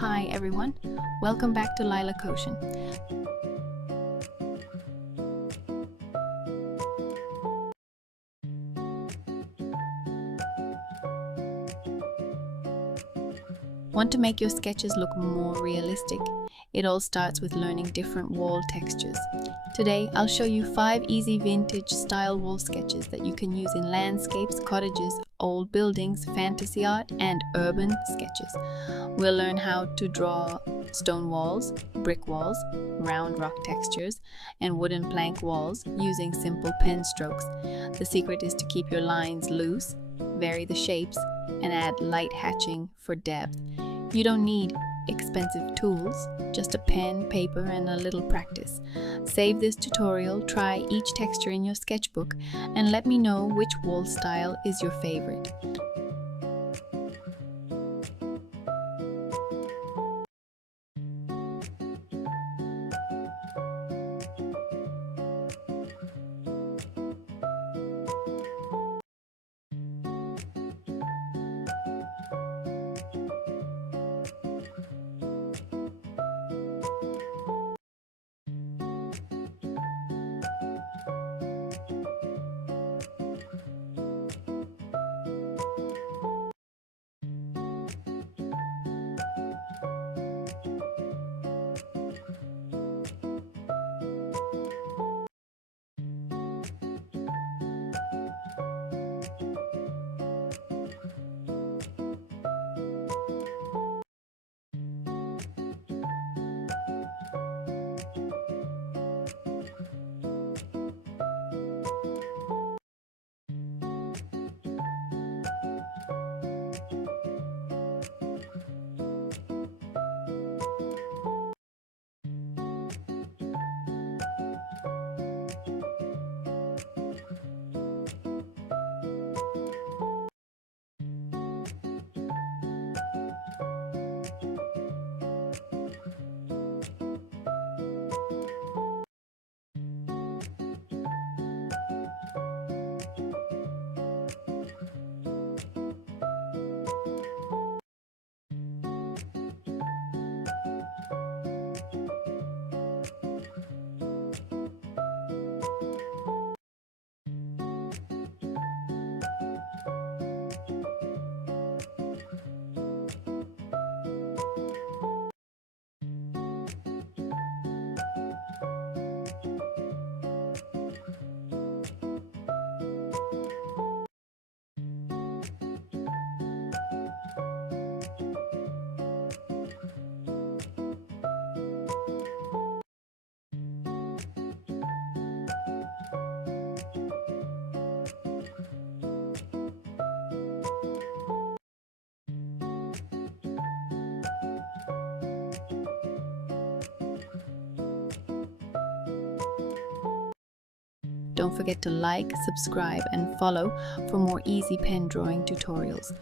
Hi everyone, welcome back to Lila Koshin. Want to make your sketches look more realistic? It all starts with learning different wall textures. Today, I'll show you 5 easy vintage style wall sketches that you can use in landscapes, cottages, old buildings, fantasy art, and urban sketches. We'll learn how to draw stone walls, brick walls, round rock textures, and wooden plank walls using simple pen strokes. The secret is to keep your lines loose, vary the shapes, and add light hatching for depth. You don't need expensive tools, just a pen, paper, and a little practice. Save this tutorial, try each texture in your sketchbook, and let me know which wall style is your favorite. Don't forget to like, subscribe, and follow for more easy pen drawing tutorials.